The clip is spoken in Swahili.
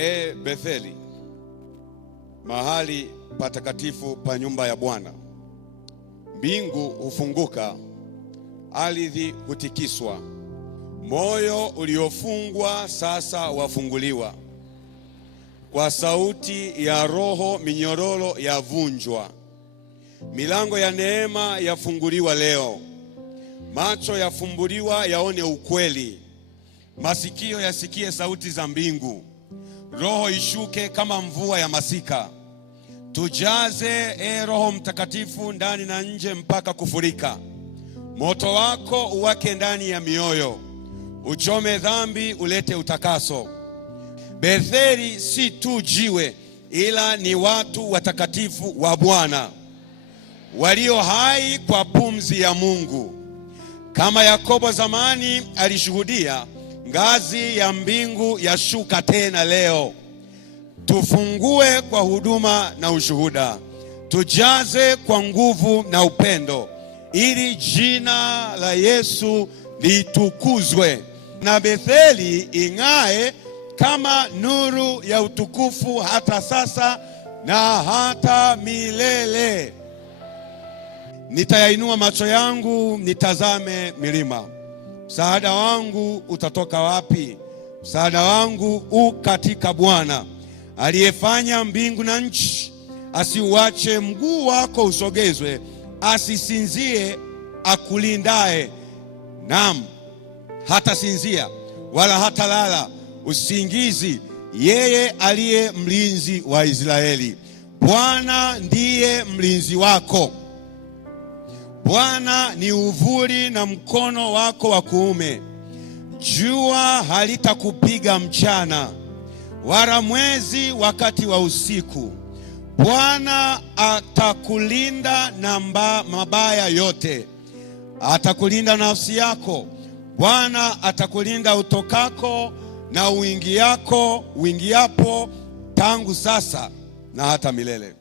Betheli, mahali patakatifu pa nyumba ya Bwana, mbingu hufunguka, ardhi hutikiswa, moyo uliofungwa sasa wafunguliwa. Kwa sauti ya Roho minyororo yavunjwa, milango ya neema yafunguliwa leo. Macho yafumbuliwa yaone ukweli, masikio yasikie sauti za mbingu. Roho ishuke kama mvua ya masika, tujaze Roho Mtakatifu ndani na nje mpaka kufurika. Moto wako uwake ndani ya mioyo, uchome dhambi, ulete utakaso. Betheli si tu jiwe, ila ni watu watakatifu wa Bwana, walio hai kwa pumzi ya Mungu. Kama Yakobo zamani alishuhudia, ngazi ya mbingu yashuka tena leo. Tufungue kwa huduma na ushuhuda, tujaze kwa nguvu na upendo, ili jina la Yesu litukuzwe na Betheli ing'ae kama nuru ya utukufu, hata sasa na hata milele. Nitayainua macho yangu nitazame milima, msaada wangu utatoka wapi? Msaada wangu u katika Bwana, aliyefanya mbingu na nchi. Asiuache mguu wako usogezwe, asisinzie akulindaye. Naam, hata sinzia wala hata lala usingizi, yeye aliye mlinzi wa Israeli. Bwana ndiye mlinzi wako. Bwana ni uvuli na mkono wako wa kuume. Jua halitakupiga mchana, wala mwezi wakati wa usiku. Bwana atakulinda na mabaya yote, atakulinda nafsi yako. Bwana atakulinda utokako na uingiapo, tangu sasa na hata milele.